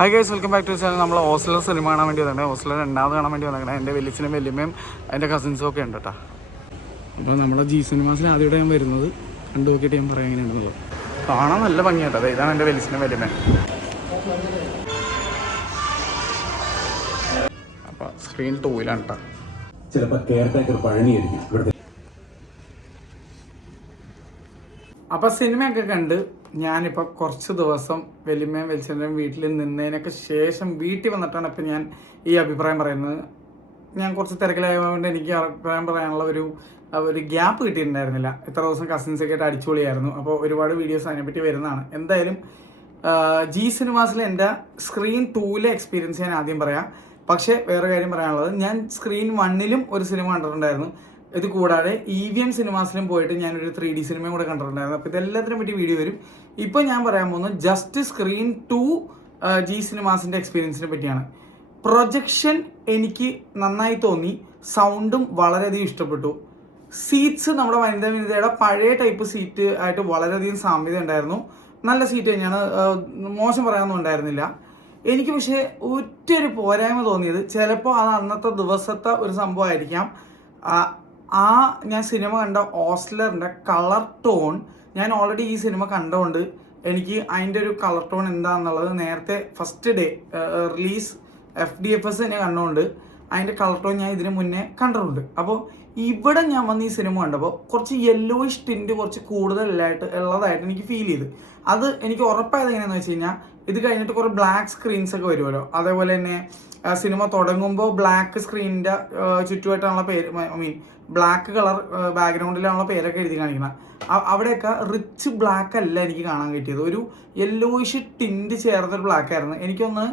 Hi guys, welcome back to channel. നമ്മൾ hosteller cinema കാണാൻ വേണ്ടി വന്നിട്ടുണ്ട്. ഹോസ്റ്റലർ രണ്ടാമത് കാണാൻ വേണ്ടി വന്നിട്ടുണ്ട്. എൻ്റെ വലിയച്ഛനും വലിയമ്മയും എൻ്റെ കസിൻസും ഒക്കെ ഉണ്ട് കേട്ടോ. അപ്പോൾ നമ്മുടെ ജി സിനിമാസിൽ ആദ്യമായിട്ട് ഞാൻ വരുന്നത് കണ്ടു നോക്കിയിട്ട് ഞാൻ പറയാൻ എങ്ങനെയാണെന്നുള്ളത്. കാണാൻ നല്ല ഭംഗിയാട്ടോ. അതെ, ഇതാണ് എൻ്റെ വലിയച്ഛനും വലിയമ്മയും. അപ്പോൾ സ്ക്രീൻ 2-ലാണ് കേട്ടോ. ചിലപ്പോൾ കെയർ ടേക്കർ പഴനിയായിരിക്കും ഇവിടുത്തെ. അപ്പോൾ സിനിമയൊക്കെ കണ്ട് ഞാനിപ്പോൾ കുറച്ച് ദിവസം വലിയമ്മയും വലിയച്ഛൻ്റെയും വീട്ടിൽ നിന്നതിനൊക്കെ ശേഷം വീട്ടിൽ വന്നിട്ടാണ് ഇപ്പം ഞാൻ ഈ അഭിപ്രായം പറയുന്നത്. ഞാൻ കുറച്ച് തിരക്കിലായതുകൊണ്ട് എനിക്ക് അഭിപ്രായം പറയാനുള്ള ഒരു ഗ്യാപ്പ് കിട്ടിയിട്ടുണ്ടായിരുന്നില്ല. ഇത്ര ദിവസം കസിൻസൊക്കെ ആയിട്ട് അടിച്ചുപൊളിയായിരുന്നു. അപ്പോൾ ഒരുപാട് വീഡിയോസ് അതിനെപ്പറ്റി വരുന്നതാണ്. എന്തായാലും ജി സിനിമാസിൽ എൻ്റെ സ്ക്രീൻ 2-ലെ എക്സ്പീരിയൻസ് ഞാൻ ആദ്യം പറയാം. പക്ഷേ വേറെ കാര്യം പറയാനുള്ളത്, ഞാൻ സ്ക്രീൻ 1-ലും ഒരു സിനിമ കണ്ടിട്ടുണ്ടായിരുന്നു. ഇത് കൂടാതെ EVM സിനിമാസിലും പോയിട്ട് ഞാനൊരു 3D സിനിമയും കൂടെ കണ്ടിട്ടുണ്ടായിരുന്നു. അപ്പോൾ ഇതെല്ലാത്തിനും പറ്റി വീഡിയോ വരും. ഇപ്പോൾ ഞാൻ പറയാൻ പോകുന്നത് ജസ്റ്റ് സ്ക്രീൻ 2 ജി സിനിമാസിൻ്റെ എക്സ്പീരിയൻസിനെ പറ്റിയാണ്. പ്രൊജക്ഷൻ എനിക്ക് നന്നായി തോന്നി. സൗണ്ടും വളരെയധികം ഇഷ്ടപ്പെട്ടു. സീറ്റ്സ് നമ്മുടെ വനിതയുടെ പഴയ ടൈപ്പ് സീറ്റ് ആയിട്ട് വളരെയധികം സാമ്യത ഉണ്ടായിരുന്നു. നല്ല സീറ്റ് തന്നെയാണ്, മോശം പറയാനൊന്നും ഉണ്ടായിരുന്നില്ല. എനിക്ക് പക്ഷേ ഒറ്റൊരു പോരായ്മ തോന്നിയത്, ചിലപ്പോൾ അത് അന്നത്തെ ദിവസത്തെ ഒരു സംഭവമായിരിക്കാം. ഞാൻ സിനിമ കണ്ട ഹോസ്റ്റലറിൻ്റെ കളർ ടോൺ, ഞാൻ ഓൾറെഡി ഈ സിനിമ കണ്ടുകൊണ്ട് എനിക്ക് അതിൻ്റെ ഒരു കളർ ടോൺ എന്താണെന്നുള്ളത് നേരത്തെ ഫസ്റ്റ് ഡേ റിലീസ് FDFS തന്നെ കണ്ടുകൊണ്ട് അതിൻ്റെ കളർ ടോൺ ഞാൻ ഇതിന് മുന്നേ കണ്ടിട്ടുണ്ട്. അപ്പോൾ ഇവിടെ ഞാൻ വന്ന് ഈ സിനിമ കണ്ടപ്പോൾ കുറച്ച് യെല്ലോയിഷ് ടിൻറ്റ് കുറച്ച് കൂടുതലായിട്ട് ഉള്ളതായിട്ട് എനിക്ക് ഫീൽ ചെയ്ത്. അത് എനിക്ക് ഉറപ്പായത് എങ്ങനെയാണെന്ന് വെച്ച് കഴിഞ്ഞാൽ, ഇത് കഴിഞ്ഞിട്ട് കുറേ ബ്ലാക്ക് സ്ക്രീൻസ് ഒക്കെ വരുമല്ലോ. അതേപോലെ തന്നെ സിനിമ തുടങ്ങുമ്പോൾ ബ്ലാക്ക് സ്ക്രീനിൻ്റെ ചുറ്റുമായിട്ടാണുള്ള പേര്, ബ്ലാക്ക് കളർ ബാക്ക്ഗ്രൗണ്ടിലാണുള്ള പേരൊക്കെ എഴുതി കാണിക്കുന്നത്. അവിടെയൊക്കെ റിച്ച് ബ്ലാക്ക് അല്ല എനിക്ക് കാണാൻ കിട്ടിയത്. ഒരു യെല്ലോയിഷ് ടിൻറ്റ് ചേർന്നൊരു ബ്ലാക്ക് ആയിരുന്നു. എനിക്കൊന്ന്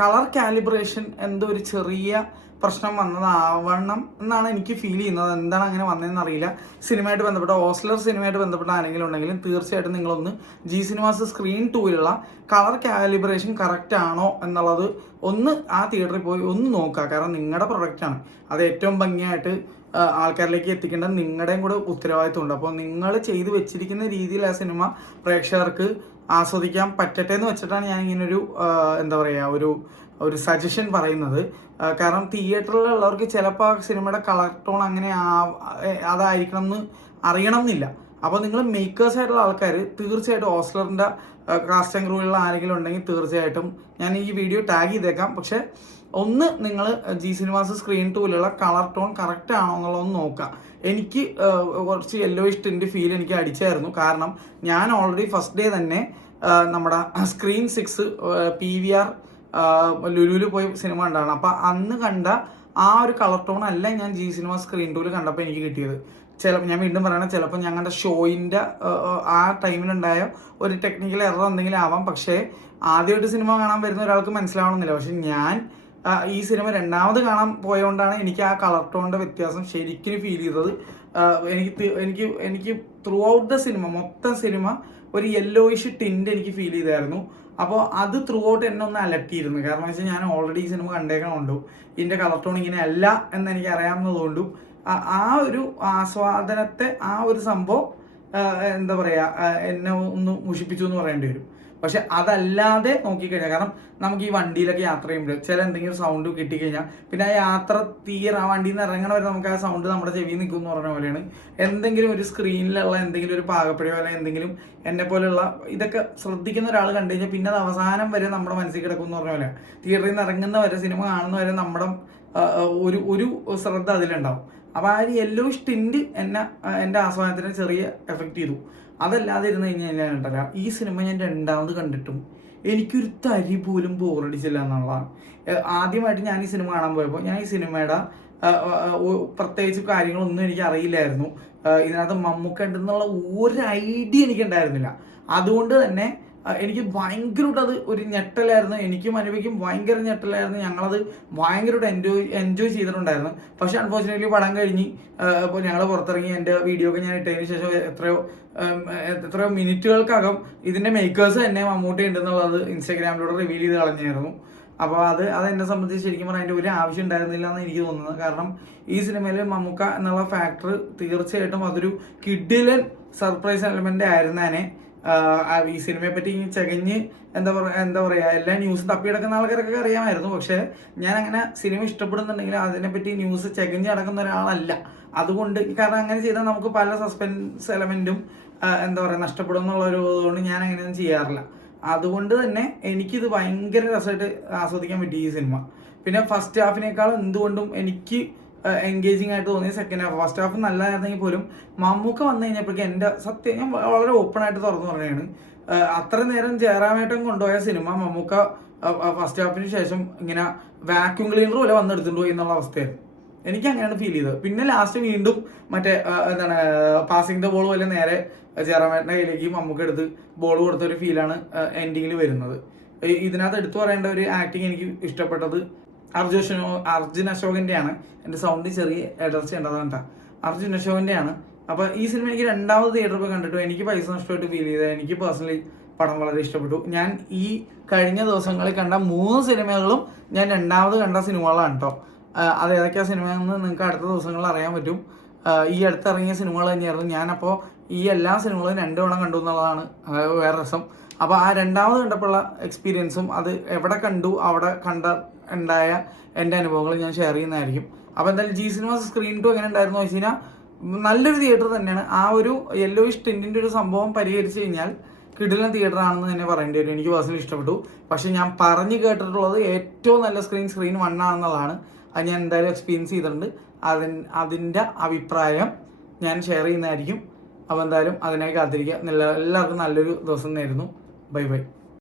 കളർ കാലിബ്രേഷൻ എന്തോ ഒരു ചെറിയ പ്രശ്നം വന്നതാവണം എന്നാണ് എനിക്ക് ഫീൽ ചെയ്യുന്നത്. എന്താണ് അങ്ങനെ വന്നതെന്ന് അറിയില്ല. സിനിമയായിട്ട് ബന്ധപ്പെട്ട ഹോസ്റ്റലർ സിനിമയായിട്ട് ബന്ധപ്പെട്ട ആരെങ്കിലും ഉണ്ടെങ്കിലും തീർച്ചയായിട്ടും നിങ്ങളൊന്ന് ജി സിനിമാസ് സ്ക്രീൻ 2-ലുള്ള കളർ കാലിബ്രേഷൻ കറക്റ്റ് ആണോ എന്നുള്ളത് ഒന്ന് ആ തിയേറ്ററിൽ പോയി ഒന്ന് നോക്കുക. കാരണം നിങ്ങളുടെ പ്രൊഡക്റ്റാണ്, അത് ഏറ്റവും ഭംഗിയായിട്ട് ആൾക്കാരിലേക്ക് എത്തിക്കേണ്ടത് നിങ്ങളുടെയും കൂടെ ഉത്തരവാദിത്വമുണ്ട്. അപ്പോൾ നിങ്ങൾ ചെയ്തു വെച്ചിരിക്കുന്ന രീതിയിൽ ആ സിനിമ പ്രേക്ഷകർക്ക് ആസ്വദിക്കാൻ പറ്റട്ടെ എന്ന് വെച്ചിട്ടാണ് ഞാൻ ഇങ്ങനൊരു എന്താ പറയുക ഒരു സജഷൻ പറയുന്നത്. കാരണം തിയേറ്ററിലുള്ളവർക്ക് ചിലപ്പോൾ സിനിമയുടെ കളർ ടോൺ അങ്ങനെ അതായിരിക്കണം എന്ന് അറിയണം എന്നില്ല. അപ്പോൾ നിങ്ങൾ മേക്കേഴ്സായിട്ടുള്ള ആൾക്കാർ തീർച്ചയായിട്ടും ഹോസ്റ്റലറിൻ്റെ കാസ്റ്റ് ആൻഡ് ക്രൂവിലുള്ള ആരെങ്കിലും ഉണ്ടെങ്കിൽ തീർച്ചയായിട്ടും ഞാൻ ഈ വീഡിയോ ടാഗ് ചെയ്തേക്കാം. പക്ഷേ ഒന്ന് നിങ്ങൾ ജി സിനിമാസ് സ്ക്രീൻ 2-ലുള്ള കളർ ടോൺ കറക്റ്റ് ആണോ എന്നുള്ളതൊന്ന് നോക്കുക. എനിക്ക് കുറച്ച് യെല്ലോയിഷ് ടിൻറ്റ് ഫീൽ എനിക്ക് അടിച്ചായിരുന്നു. കാരണം ഞാൻ ഓൾറെഡി ഫസ്റ്റ് ഡേ തന്നെ നമ്മുടെ സ്ക്രീൻ 6 PVR ലുലുവിൽ പോയി സിനിമ കണ്ടാണ്. അപ്പോൾ അന്ന് കണ്ട ആ ഒരു കളർ ടോൺ അല്ല ഞാൻ ജി സിനിമ സ്ക്രീൻ 2-ൽ കണ്ടപ്പോൾ എനിക്ക് കിട്ടിയത്. ഞാൻ വീണ്ടും പറയണം, ചിലപ്പോൾ ഞങ്ങളുടെ ഷോയിൻ്റെ ആ ടൈമിലുണ്ടായ ഒരു ടെക്നിക്കൽ എറർ എന്തെങ്കിലും ആവാം. പക്ഷേ ആദ്യമായിട്ട് സിനിമ കാണാൻ വരുന്ന ഒരാൾക്ക് മനസ്സിലാവണമെന്നില്ല. പക്ഷെ ഞാൻ ഈ സിനിമ രണ്ടാമത് കാണാൻ പോയതുകൊണ്ടാണ് എനിക്ക് ആ കളർ ടോണിൻ്റെ വ്യത്യാസം ശരിക്കും ഫീൽ ചെയ്തത്. എനിക്ക് ത്രൂ ഔട്ട് ദ സിനിമ, മൊത്തം സിനിമ ഒരു യെല്ലോയിഷ് ടിൻറ്റ് എനിക്ക് ഫീൽ ചെയ്തായിരുന്നു. അപ്പോൾ അത് ത്രൂ ഔട്ട് എന്നെ ഒന്ന് അലട്ടിയിരുന്നു. കാരണം വെച്ചാൽ ഞാൻ ഓൾറെഡി ഈ സിനിമ കണ്ടേക്കണമുണ്ടോ, ഇതിൻ്റെ കളർ ടോൺ ഇങ്ങനെ അല്ല എന്ന് എനിക്ക് അറിയാവുന്നതുകൊണ്ടും ആ ഒരു ആസ്വാദനത്തെ ആ ഒരു സംഭവം എന്താ പറയുക എന്നെ ഒന്ന് മുഷിപ്പിച്ചു എന്ന് പറയേണ്ടി വരും. പക്ഷെ അതല്ലാതെ നോക്കിക്കഴിഞ്ഞാൽ, കാരണം നമുക്ക് ഈ വണ്ടിയിലൊക്കെ യാത്ര ചെയ്യുമ്പോൾ ചില എന്തെങ്കിലും സൗണ്ട് കിട്ടിക്കഴിഞ്ഞാൽ പിന്നെ ആ യാത്ര ആ വണ്ടിയിൽ നിന്ന് ഇറങ്ങണ വരെ നമുക്ക് ആ സൗണ്ട് നമ്മുടെ ചെവിയിൽ നിൽക്കും എന്ന് പറഞ്ഞ പോലെയാണ്. എന്തെങ്കിലും ഒരു സ്ക്രീനിലുള്ള എന്തെങ്കിലും ഒരു പാകപ്പിഴയോ അല്ലെങ്കിൽ എന്തെങ്കിലും എന്നെ പോലെയുള്ള ഇതൊക്കെ ശ്രദ്ധിക്കുന്ന ഒരാൾ കണ്ടു കഴിഞ്ഞാൽ പിന്നെ അത് അവസാനം വരെ നമ്മുടെ മനസ്സിൽ കിടക്കും എന്ന് പറഞ്ഞ പോലെ. തിയേറ്ററിൽ നിന്ന് ഇറങ്ങുന്ന വരെ, സിനിമ കാണുന്ന വരെ നമ്മുടെ ഒരു ശ്രദ്ധ അതിലുണ്ടാവും. അപ്പോൾ ആ ഒരു യെല്ലോയിഷ് ടിൻറ്റ് എൻ്റെ ആസ്വാദനത്തിന് ചെറിയ എഫക്റ്റ് ചെയ്തു. അതല്ലാതെ ഇരുന്ന് കഴിഞ്ഞാൽ ഉണ്ടല്ല, ഈ സിനിമ ഞാൻ രണ്ടാമത് കണ്ടിട്ടും എനിക്കൊരു തരി പോലും ബോറടിച്ചില്ല എന്നുള്ളതാണ്. ആദ്യമായിട്ട് ഞാൻ ഈ സിനിമ കാണാൻ പോയപ്പോൾ ഞാൻ ഈ സിനിമയുടെ പ്രത്യേകിച്ച് കാര്യങ്ങളൊന്നും എനിക്ക് അറിയില്ലായിരുന്നു. ഇതിനകത്ത് മമ്മൂക്ക ഉണ്ടെന്നുള്ള ഒരു ഐഡിയ എനിക്കുണ്ടായിരുന്നില്ല. അതുകൊണ്ട് തന്നെ എനിക്ക് ഭയങ്കരമായിട്ട് അത് ഒരു ഞെട്ടലായിരുന്നു. എനിക്കും അനുഭവിക്കും ഭയങ്കര ഞെട്ടലായിരുന്നു. ഞങ്ങളത് ഭയങ്കരമായിട്ട് എൻജോയ് ചെയ്തിട്ടുണ്ടായിരുന്നു. പക്ഷെ അൺഫോർച്ചുനേറ്റ്ലി പടം കഴിഞ്ഞ് ഇപ്പോൾ ഞങ്ങൾ പുറത്തിറങ്ങി എൻ്റെ വീഡിയോ ഒക്കെ ഞാൻ ഇട്ടതിന് ശേഷം എത്രയോ മിനിറ്റുകൾക്കകം ഇതിൻ്റെ മേക്കേഴ്സ് തന്നെ മമ്മൂട്ടി ഉണ്ടെന്നുള്ളത് ഇൻസ്റ്റാഗ്രാമിലൂടെ റിവീൽ ചെയ്ത് കളഞ്ഞായിരുന്നു. അപ്പോൾ അതെന്നെ സംബന്ധിച്ച് ശരിക്കും പറഞ്ഞാൽ അതിൻ്റെ ഒരു ആവശ്യം ഉണ്ടായിരുന്നില്ല എന്ന് എനിക്ക് തോന്നുന്നത്. കാരണം ഈ സിനിമയിൽ മമ്മൂക്ക എന്നുള്ള ഫാക്ടർ തീർച്ചയായിട്ടും അതൊരു കിഡിലൻ സർപ്രൈസ് എലമെൻ്റ് ആയിരുന്നേനെ. ഈ സിനിമയെ പറ്റി ചകഞ്ഞ് എന്താ പറയുക എല്ലാ ന്യൂസ് തപ്പിയെടുക്കുന്ന ആൾക്കാരൊക്കെ അറിയാമായിരുന്നു. പക്ഷേ ഞാൻ അങ്ങനെ സിനിമ ഇഷ്ടപ്പെടുന്നുണ്ടെങ്കിൽ അതിനെപ്പറ്റി ന്യൂസ് ചകഞ്ഞ് നടക്കുന്ന ഒരാളല്ല. അതുകൊണ്ട് കാരണം അങ്ങനെ ചെയ്താൽ നമുക്ക് പല സസ്പെൻസ് എലമെന്റും എന്താ പറയുക നഷ്ടപ്പെടും എന്നുള്ളൊരു ഇതുകൊണ്ട് ഞാൻ അങ്ങനെയൊന്നും ചെയ്യാറില്ല. അതുകൊണ്ട് തന്നെ എനിക്കിത് ഭയങ്കര രസമായിട്ട് ആസ്വദിക്കാൻ പറ്റി ഈ സിനിമ. പിന്നെ ഫസ്റ്റ് ഹാഫിനേക്കാൾ എന്തുകൊണ്ടും എനിക്ക് എൻഗേജിങ് ആയിട്ട് തോന്നിയ സെക്കൻഡ് ഹാഫ്. ഫസ്റ്റ് ഹാഫ് നല്ലതായിരുന്നെങ്കിൽ പോലും മമ്മൂക്ക വന്നു കഴിഞ്ഞപ്പോഴേക്കും എൻ്റെ സത്യം ഞാൻ വളരെ ഓപ്പൺ ആയിട്ട് തുറന്നു പറയുകയാണ്, അത്ര നേരം ജയറാമേട്ടൻ കൊണ്ടുപോയ സിനിമ മമ്മൂക്ക ഫസ്റ്റ് ഹാഫിന് ശേഷം ഇങ്ങനെ വാക്യൂം ക്ലീനർ പോലെ വന്നെടുത്തിട്ട് പോയി എന്നുള്ള അവസ്ഥയായിരുന്നു. എനിക്ക് അങ്ങനെയാണ് ഫീൽ ചെയ്തത്. പിന്നെ ലാസ്റ്റ് വീണ്ടും മറ്റേ എന്താണ് പാസിംഗ് ദ ബോൾ പോലെ നേരെ ജയറാമേട്ടൻ്റെ കയ്യിലേക്ക് മമ്മൂക്ക എടുത്ത് ബോൾ കൊടുത്ത ഒരു ഫീലാണ് എൻഡിങ്ങിൽ വരുന്നത്. ഇതിനകത്ത് എടുത്തു പറയേണ്ട ഒരു ആക്ടിങ് എനിക്ക് ഇഷ്ടപ്പെട്ടത് അർജുൻ അശോകൻ്റെയാണ്. എൻ്റെ സൗണ്ട് ചെറിയ ഇടർച്ച ഉണ്ടതാണ് കേട്ടോ. അർജുൻ അശോകൻ്റെയാണ്. അപ്പോൾ ഈ സിനിമ എനിക്ക് രണ്ടാമത് തിയേറ്ററിൽ പോയി കണ്ടിട്ട് എനിക്ക് പൈസ നഷ്ടമായിട്ട് ഫീൽ ചെയ്തത്. എനിക്ക് പേഴ്സണലി പടം വളരെ ഇഷ്ടപ്പെട്ടു. ഞാൻ ഈ കഴിഞ്ഞ ദിവസങ്ങളിൽ കണ്ട 3 സിനിമകളും ഞാൻ രണ്ടാമത് കണ്ട സിനിമകളാണ് കേട്ടോ. അത് ഏതൊക്കെയാണ് സിനിമയെന്ന് നിങ്ങൾക്ക് അടുത്ത ദിവസങ്ങളിൽ അറിയാൻ പറ്റും. ഈ അടുത്തിറങ്ങിയ സിനിമകൾ തന്നെയായിരുന്നു. ഞാനപ്പോൾ ഈ എല്ലാ സിനിമകളും 2 തവണ കണ്ടു എന്നുള്ളതാണ് വേറെ രസം. അപ്പോൾ ആ രണ്ടാമത് കണ്ടപ്പോഴുള്ള എക്സ്പീരിയൻസും അത് എവിടെ കണ്ടു അവിടെ ഉണ്ടായ എൻ്റെ അനുഭവങ്ങൾ ഞാൻ ഷെയർ ചെയ്യുന്നതായിരിക്കും. അപ്പോൾ എന്തായാലും ജി സിനിമാസ് സ്ക്രീൻ 2 എങ്ങനെ ഉണ്ടായിരുന്നു വെച്ച് കഴിഞ്ഞാൽ നല്ലൊരു തിയേറ്റർ തന്നെയാണ്. ആ ഒരു യെല്ലോയിഷ് ടിൻറ്റിൻ്റെ ഒരു സംഭവം പരിഹരിച്ച് കഴിഞ്ഞാൽ കിടിലൻ തിയേറ്റർ ആണെന്ന് തന്നെ പറയേണ്ടി വരും. എനിക്ക് പേഴ്സണലി ഇഷ്ടപ്പെട്ടു. പക്ഷെ ഞാൻ പറഞ്ഞു കേട്ടിട്ടുള്ളത് ഏറ്റവും നല്ല സ്ക്രീൻ 1 ആണെന്നുള്ളതാണ്. അത് ഞാൻ എന്തായാലും എക്സ്പീരിയൻസ് ചെയ്തിട്ടുണ്ട്. അതിൻ്റെ അഭിപ്രായം ഞാൻ ഷെയർ ചെയ്യുന്നതായിരിക്കും. അപ്പോൾ എന്തായാലും അതിനായി കാത്തിരിക്കുക. എല്ലാവർക്കും നല്ലൊരു ദിവസം നേരുന്നു. Bye bye.